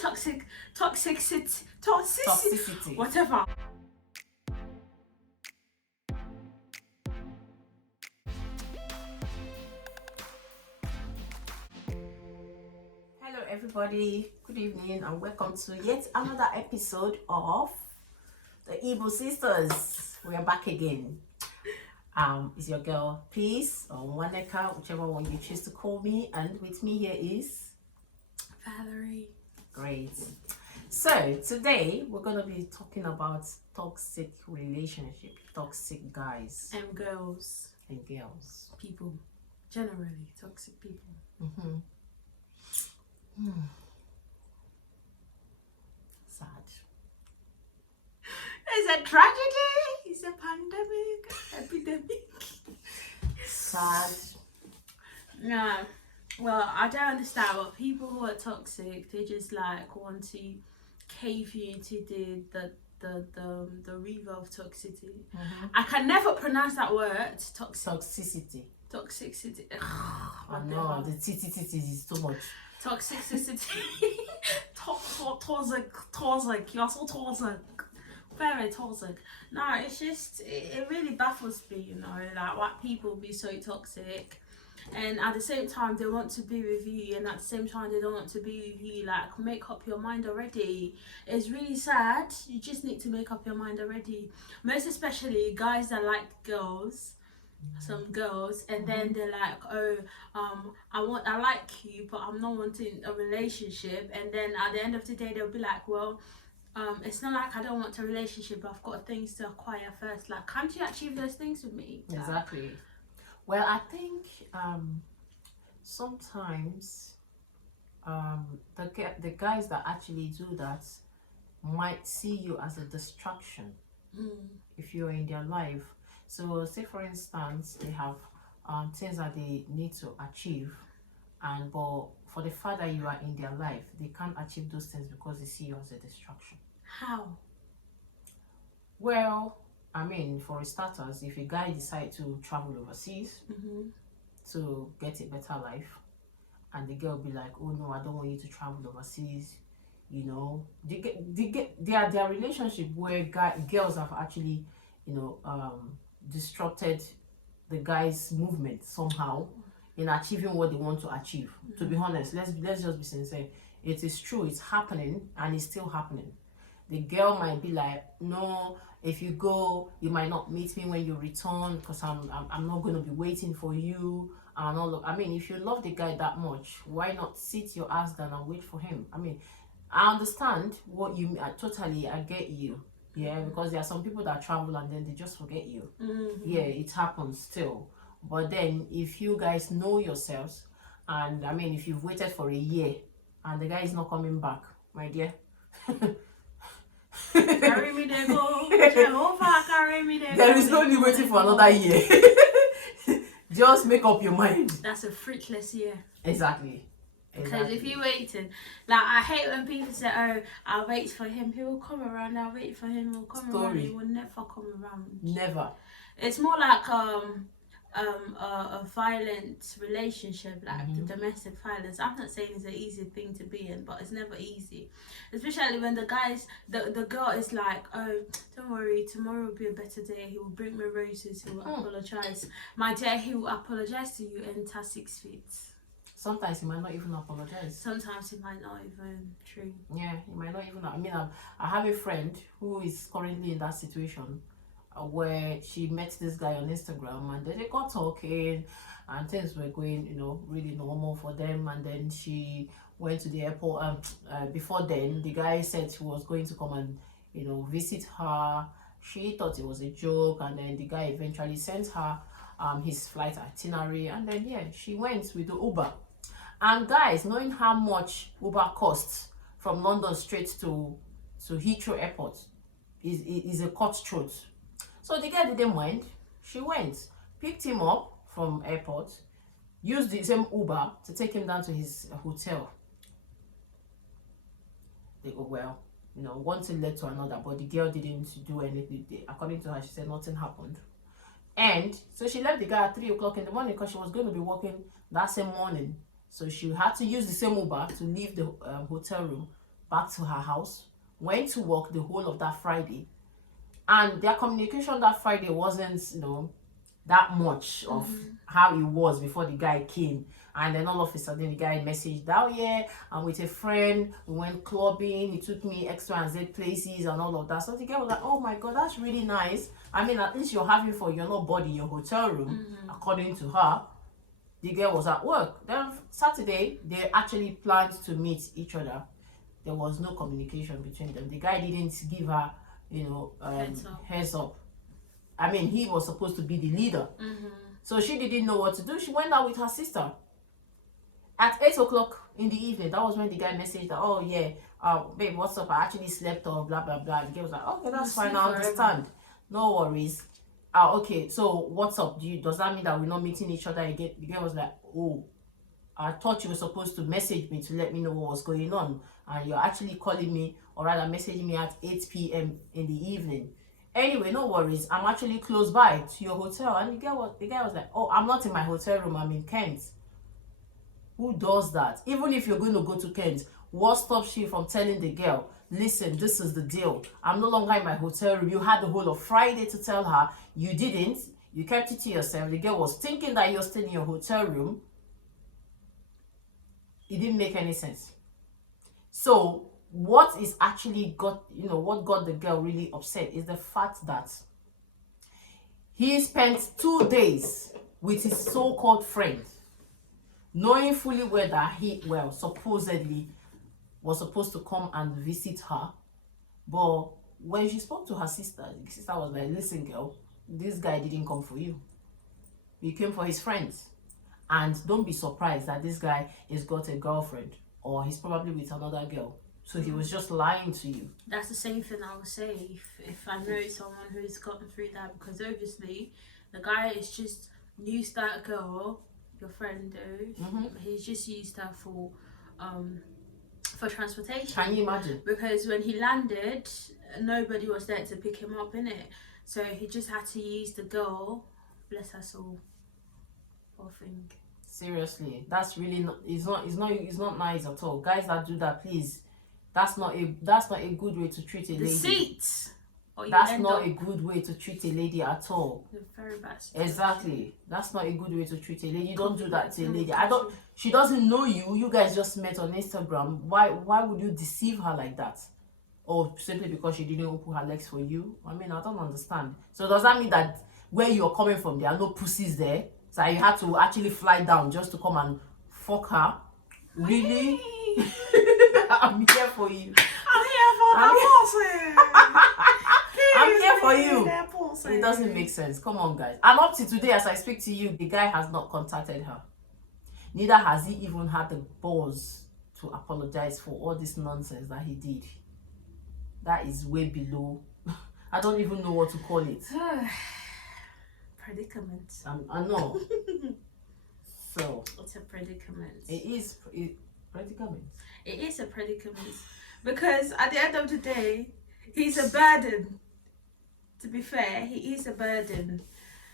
toxicity, whatever. Hello everybody, good evening and welcome to yet another episode of the Igbo Sisters. We are back again. It's your girl Peace or Nwanneka, whichever one you choose to call me, and with me here is Valerie. Great. So today we're going to be talking about toxic relationship, toxic guys And girls. and girls. People. Generally, toxic people. Sad. It's a tragedy. It's a pandemic. Epidemic. Sad. No. Well, I don't understand what people who are toxic, they just like want to cave you into the river of toxicity. I can never pronounce that word. Toxicity. Toxicity. I know, the TTT is too much. Toxicity. Toxic. You're so toxic. Very toxic. No, it's just, it really baffles me, you know, like why people be so toxic. And at the same time, they want to be with you, and at the same time, they don't want to be with you. Like, make up your mind already. It's really sad. You just need to make up your mind already. Most especially guys that like girls, some girls, and then they're like, oh, I like you, but I'm not wanting a relationship. And then at the end of the day, they'll be like, well, it's not like I don't want a relationship, but I've got things to acquire first. Like, can't you achieve those things with me? Exactly. Well, I think sometimes the guys that actually do that might see you as a distraction if you're in their life. So, say for instance, they have things that they need to achieve, but for the fact that you are in their life, they can't achieve those things because they see you as a distraction. How? Well, I mean, for starters, if a guy decides to travel overseas to get a better life, and the girl be like, oh no, I don't want you to travel overseas, you know, their relationship where girls have actually, you know, disrupted the guy's movement somehow in achieving what they want to achieve. To be honest, let's just be sincere. It is true, it's happening, and it's still happening. The girl might be like, no, if you go, you might not meet me when you return because I'm not going to be waiting for you and all of. I mean, if you love the guy that much, why not sit your ass down and wait for him? I mean, I understand what you mean. I get you. Yeah, because there are some people that travel and then they just forget you. Yeah, it happens still. But then if you guys know yourselves, and I mean, if you've waited for a year and the guy is not coming back, my dear. Carry me there, go. Jehovah, carry me there. There is no need waiting for another year. Just make up your mind. That's a fruitless year. Exactly. Because if you're waiting, like, I hate when people say, oh, I'll wait for him, he will come around, I'll wait for him, he'll come around. He will never come around. Never. It's more like a violent relationship, like the domestic violence. I'm not saying it's an easy thing to be in, but it's never easy, especially when the girl is like, oh, don't worry, tomorrow will be a better day, he will bring me roses, he will apologize, my dear, he will apologize to you, enter 6 feet. Sometimes he might not even apologize. Sometimes he might not even. True. Yeah, he might not even. I mean, I have a friend who is currently in that situation where she met this guy on Instagram, and then they got talking and things were going, you know, really normal for them. And then she went to the airport. Before then, the guy said he was going to come and, you know, visit her. She thought it was a joke, and then the guy eventually sent her his flight itinerary, and then yeah, she went with the Uber. And guys, knowing how much Uber costs from London straight to Heathrow Airport is a cutthroat. So the girl didn't mind. She went, picked him up from airport, used the same Uber to take him down to his hotel. They go, well, you know, one thing led to another, but the girl didn't do anything. According to her, she said nothing happened. And so she left the guy at 3 o'clock in the morning because she was going to be working that same morning. So she had to use the same Uber to leave the hotel room back to her house, went to work the whole of that Friday, and their communication that Friday wasn't, that much of how it was before the guy came. And then all of a sudden the guy messaged, oh yeah, I'm with a friend, we went clubbing, he took me X, Y, and Z places and all of that. So the guy was like, oh my god, that's really nice. I mean, at least you're having fun, you're not bored in your hotel room. According to her, the girl was at work. Then Saturday, they actually planned to meet each other. There was no communication between them. The guy didn't give her, heads up. I mean, he was supposed to be the leader. So she didn't know what to do. She went out with her sister. At 8 o'clock in the evening, that was when the guy messaged her, oh yeah, babe, what's up? I actually slept off, blah, blah, blah. The girl was like, okay, that's fine, I understand. No worries. Okay, so what's up? Does that mean that we're not meeting each other again? The girl was like, oh, I thought you were supposed to message me to let me know what was going on. And you're actually calling me, or rather messaging me at 8 p.m. in the evening. Anyway, no worries. I'm actually close by to your hotel. And the guy was like, oh, I'm not in my hotel room. I'm in Kent. Who does that? Even if you're going to go to Kent, what stops you from telling the girl, listen, this is the deal. I'm no longer in my hotel room. You had the whole of Friday to tell her. You didn't. You kept it to yourself. The girl was thinking that you're still in your hotel room. It didn't make any sense. So what is actually what got the girl really upset is the fact that he spent 2 days with his so-called friend, knowing fully well that he, supposedly was supposed to come and visit her. But when she spoke to her sister, the sister was like, listen girl, this guy didn't come for you. He came for his friends. And don't be surprised that this guy has got a girlfriend, or he's probably with another girl. So he was just lying to you. That's the same thing I would say if I know someone who's gotten through that, because obviously the guy is just used that girl, your friend though. He's just used her for transportation. Can you imagine? Because when he landed, nobody was there to pick him up, innit? So he just had to use the girl. Bless her soul. Poor thing. Seriously, that's really not. It's not nice at all. Guys that do that, please. That's not a good way to treat a lady. Deceit. That's not a good way to treat a lady at all. Very bad situation. Exactly. That's not a good way to treat a lady. You don't do that to a lady. She doesn't know you. You guys just met on Instagram. Why would you deceive her like that? Or simply because she didn't open her legs for you? I mean, I don't understand. So does that mean that where you're coming from, there are no pussies there? So you had to actually fly down just to come and fuck her? Really? I'm here for you. I'm here for that pussy. I'm here for you. It doesn't make sense. Come on, guys. And up to today, as I speak to you, the guy has not contacted her. Neither has he even had the balls to apologize for all this nonsense that he did. That is way below. I don't even know what to call it. Predicament. I know. So it's a predicament. It is predicament. It is a predicament because at the end of the day, he's a burden. To be fair, he is a burden,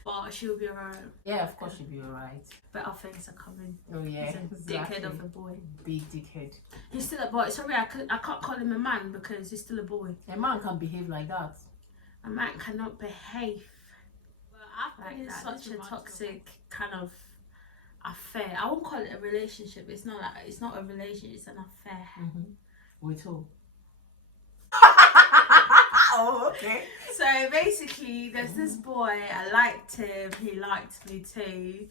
but she'll be alright. Yeah, of course she'll be alright. Better things are coming. Oh yeah, he's a dickhead of a boy. Big dickhead. He's still a boy. Sorry, I can't call him a man because he's still a boy. A man can't behave like that. A man cannot behave. I've been in such a toxic kind of affair. I won't call it a relationship. It's not a relationship. It's an affair. With who? Oh, okay. So basically, there's this boy. I liked him. He liked me too.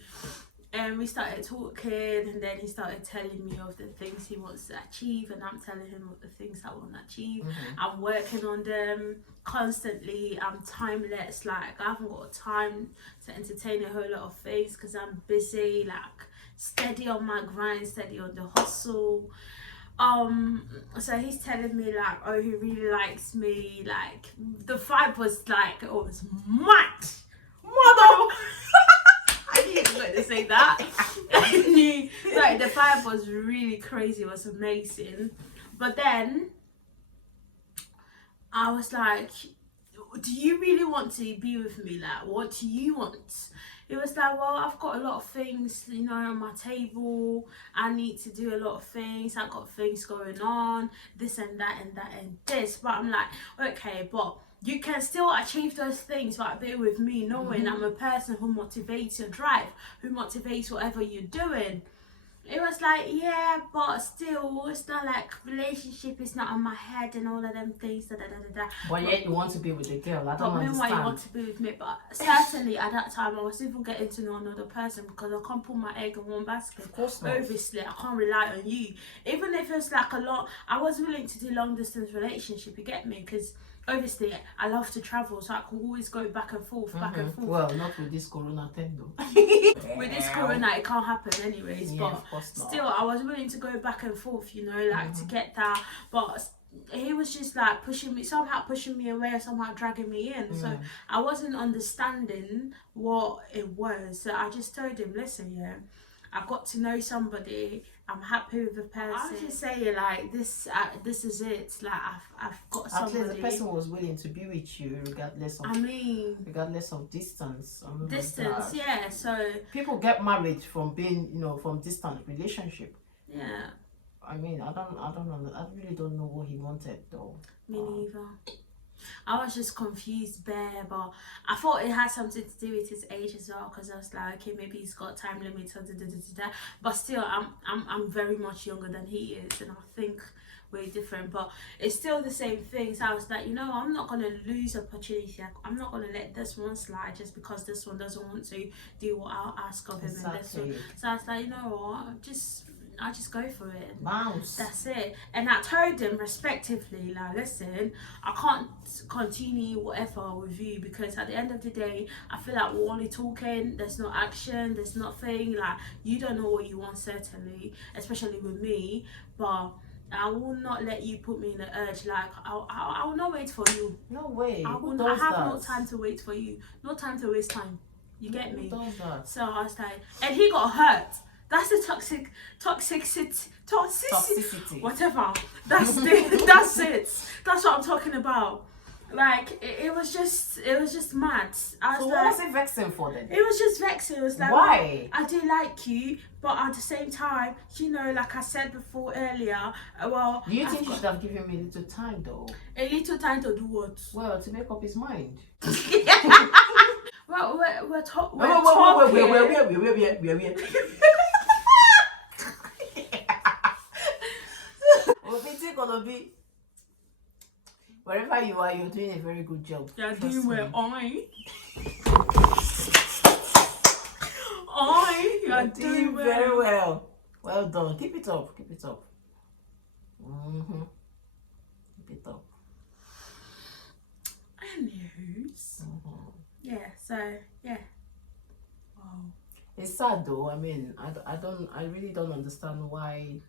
And we started talking, and then he started telling me of the things he wants to achieve, and I'm telling him of the things I want to achieve. I'm working on them constantly. I'm timeless. Like, I haven't got time to entertain a whole lot of things because I'm busy, like steady on my grind, steady on the hustle. So he's telling me like, oh, he really likes me. Like, the vibe was like, oh, it's mad. Mother. I didn't even want to say that. I knew, like, the vibe was really crazy. It was amazing. But then I was like, do you really want to be with me? Like, what do you want? It was like, well, I've got a lot of things, you know, on my table. I need to do a lot of things. I've got things going on, this and that and that and this. But I'm like, okay, but you can still achieve those things by being with me, knowing I'm a person who motivates your drive, who motivates whatever you're doing. It was like, yeah, but still, it's not like relationship is not on my head and all of them things. Da, da, da, da, da. But yet you want to be with the girl. I don't But meanwhile, you understand. want to be with me. But certainly at that time, I was even getting to know another person because I can't put my egg in one basket. Of course not. Obviously, I can't rely on you. Even if it's like a lot, I was willing to do long distance relationship. You get me? Because obviously, I love to travel, so I can always go back and forth, back and forth. Well, not with this corona thing though. With this corona, it can't happen anyways. Yeah, but of course not. still, I was willing to go back and forth, you know, like to get that. But he was just like somehow pushing me away, or somehow dragging me in. So I wasn't understanding what it was. So I just told him, listen, yeah, I got to know somebody. I'm happy with the person. I was just saying, like, this is it. Like, I've got somebody. At least the person was willing to be with you, regardless of. Regardless of distance. Distance, yeah. So people get married from being, from distant relationship. Yeah. I mean, I don't know. I really don't know what he wanted though. Me neither. I was just confused there, but I thought it had something to do with his age as well, because I was like, okay, maybe he's got time limits or but still, I'm very much younger than he is, and I think we're different, but it's still the same thing. So I was like, I'm not gonna lose opportunity. I'm not gonna let this one slide just because this one doesn't want to do what I'll ask of him. Exactly. And this one. So I was like, you know what, I just go for it. Bounce. That's it. And I told them respectively, like, listen, I can't continue whatever with you because at the end of the day, I feel like we're only talking. There's no action. There's nothing. Like, you don't know what you want, certainly, especially with me. But I will not let you put me in the urge. Like, I will not wait for you. No way. I have no time to wait for you. No time to waste time. You get me? Who does that? So I was like, and he got hurt. That's the toxicity, whatever. That's it. That's what I'm talking about. Like, it was just mad. I was so like, what was it vexing for then? It was just vexing. It was like, why? I do like you, but at the same time, like I said before earlier, well. Do you think he should have given me a little time though? A little time to do what? Well, to make up his mind. Well, we're talking. Wait. Gonna be wherever you are, you're doing a very good job. You're doing well. You're doing very well. Well done. Keep it up. Keep it up. Keep it up. Anywho's. Yeah. So yeah. Wow. It's sad though. I mean, I really don't understand why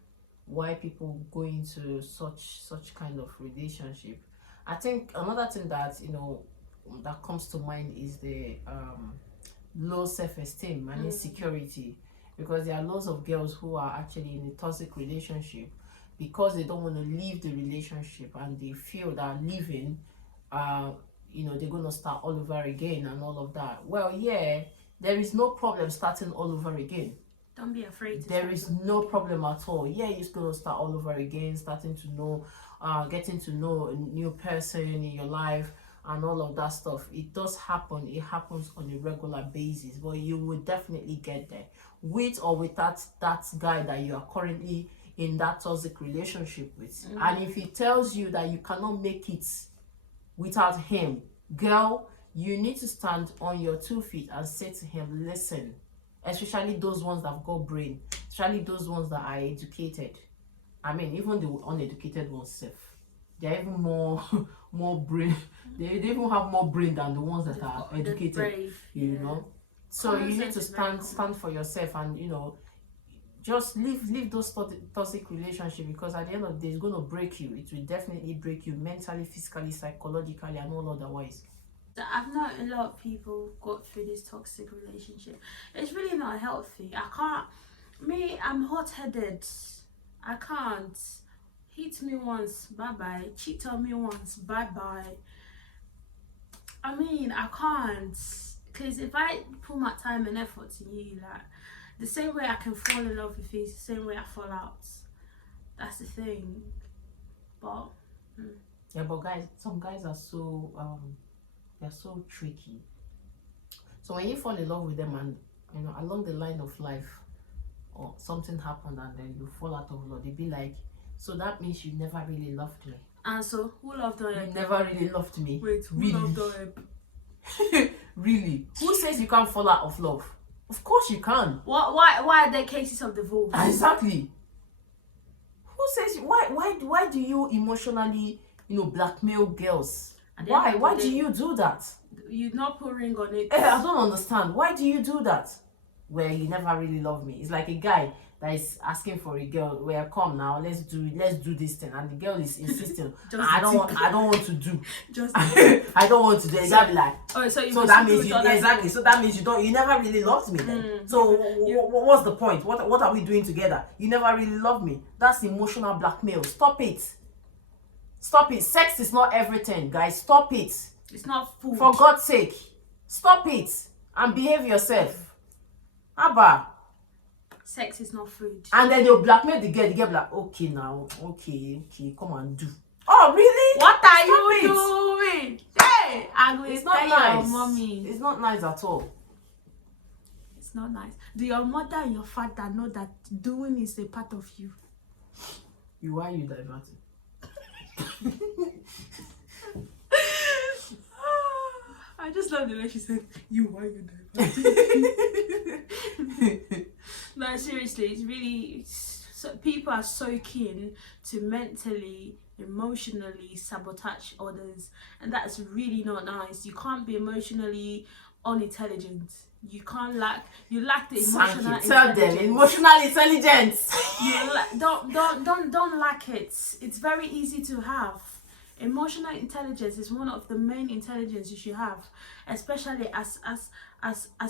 people go into such kind of relationship. I think another thing that that comes to mind is the low self-esteem and insecurity, because there are lots of girls who are actually in a toxic relationship because they don't want to leave the relationship and they feel that leaving they're going to start all over again and all of that. Well, yeah, there is no problem starting all over again. Don't be afraid. There is no problem at all. Yeah, you're going to start all over again, starting to know, getting to know a new person in your life and all of that stuff. It does happen. It happens on a regular basis, but you will definitely get there, with or without that guy that you are currently in that toxic relationship with. And if he tells you that you cannot make it without him, girl, you need to stand on your 2 feet and say to him, listen. Especially those ones that have got brain, especially those ones that are educated. I mean, even the uneducated ones, they're even more brain. They even have more brain than the ones that are educated. Brave, you know. So you need to stand for yourself, and just leave those toxic relationships, because at the end of the day, it's going to break you. It will definitely break you mentally, physically, psychologically, and all otherwise. I've known a lot of people got through this toxic relationship. It's really not healthy. I'm hot-headed. I can't. Hit me once, bye-bye. Cheat on me once, bye-bye. I mean, I can't. Because if I put my time and effort in you, like, the same way I can fall in love with you is the same way I fall out. That's the thing. But Yeah, but guys, some guys are so they're so tricky. So when you fall in love with them and along the line of life or something happened and then you fall out of love, they be like, so that means you never really loved me. and so who loved her? You never really loved me. Wait, who really? loved her? Really? Who says you can't fall out of love? Of course you can. Why are there cases of divorce? Exactly. Who says why do you emotionally blackmail girls? Why do you do that? You not put ring on it. I don't understand. Why do you do that? Well, you never really love me. It's like a guy that is asking for a girl. Well, come now, let's do this thing, and the girl is insisting. I don't want to do. I don't want to do. The guy be like, oh, so that means exactly. So that means you never really loved me then. So what's the point? What are we doing together? You never really loved me. That's emotional blackmail. Stop it. Stop it. Sex is not everything, guys. Stop it. It's not food. For God's sake, stop it and behave yourself. Abba. Sex is not food. And then they'll blackmail the girl. The girl be like, okay now, okay, come and do. Oh really? What are you doing? Hey, it's not nice. Mommy. It's not nice at all. It's not nice. Do your mother and your father know that doing is a part of you? Why are you diverting? I just love the way she said, why are you diverting? No, seriously, it's really people are so keen to mentally, emotionally sabotage others, and that's really not nice. You can't be emotionally unintelligent. You lack the emotional intelligence. Tell them emotional intelligence. Don't lack it. It's very easy to have. Emotional intelligence is one of the main intelligence you should have, especially as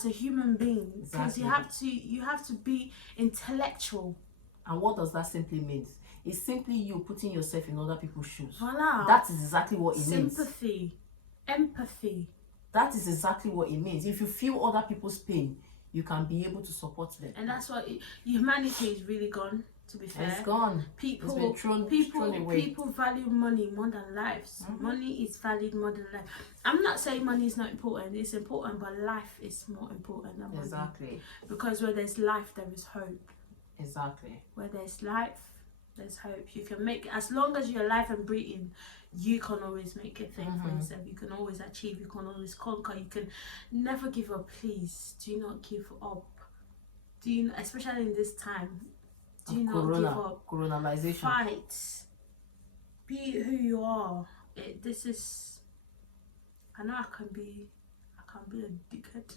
a human being, because exactly. you have to be intellectual. And what does that simply mean? It's simply you putting yourself in other people's shoes. Voila. That is exactly what it means. Sympathy, empathy. That is exactly what it means. If you feel other people's pain, you can be able to support them. And that's what humanity is really gone. To be fair, it's gone. People, it's been thrown away. People value money more than lives. Money is valued more than life. I'm not saying money is not important. It's important, but life is more important than money. Exactly. Because where there's life, there is hope. Exactly. Where there's life, there's hope. You can make, as long as you're alive and breathing, you can always make a thing for yourself. You can always achieve. You can always conquer. You can never give up. Please do not give up. Especially in this time. Do not give up. Colonization. Fight. Be who you are. This is. I know I can be a dickhead.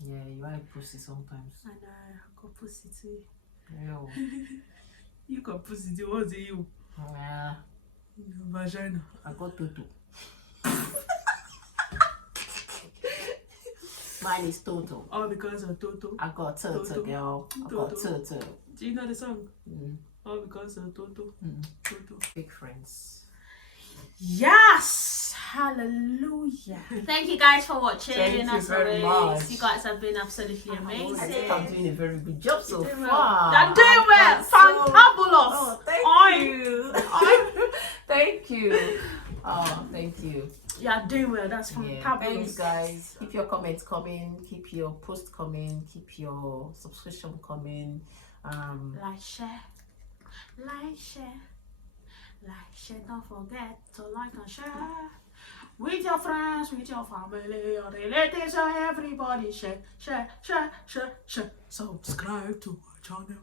Yeah, you are a pussy sometimes. I know. I got pussy too. Yo. You got pussy too. What's it you? Yeah. Vagina. I got Toto. Mine is Toto. All because of Toto. I got Toto, girl. I got Toto. Do you know the song? Mm. All because of Toto. Toto. Big friends. Yes! Hallelujah. Thank you guys for watching. Thank you very much. You guys have been absolutely amazing. I think I'm doing a very good job so far. You're doing well. Fantabulous. Oh, thank you. Thank you. Oh, thank you. Yeah, doing well. That's fantabulous. Thanks, guys. Keep your comments coming. Keep your posts coming. Keep your subscription coming. Like, share. Don't forget to like and share with your friends, with your family, your relatives, everybody. Share. Subscribe to our channel.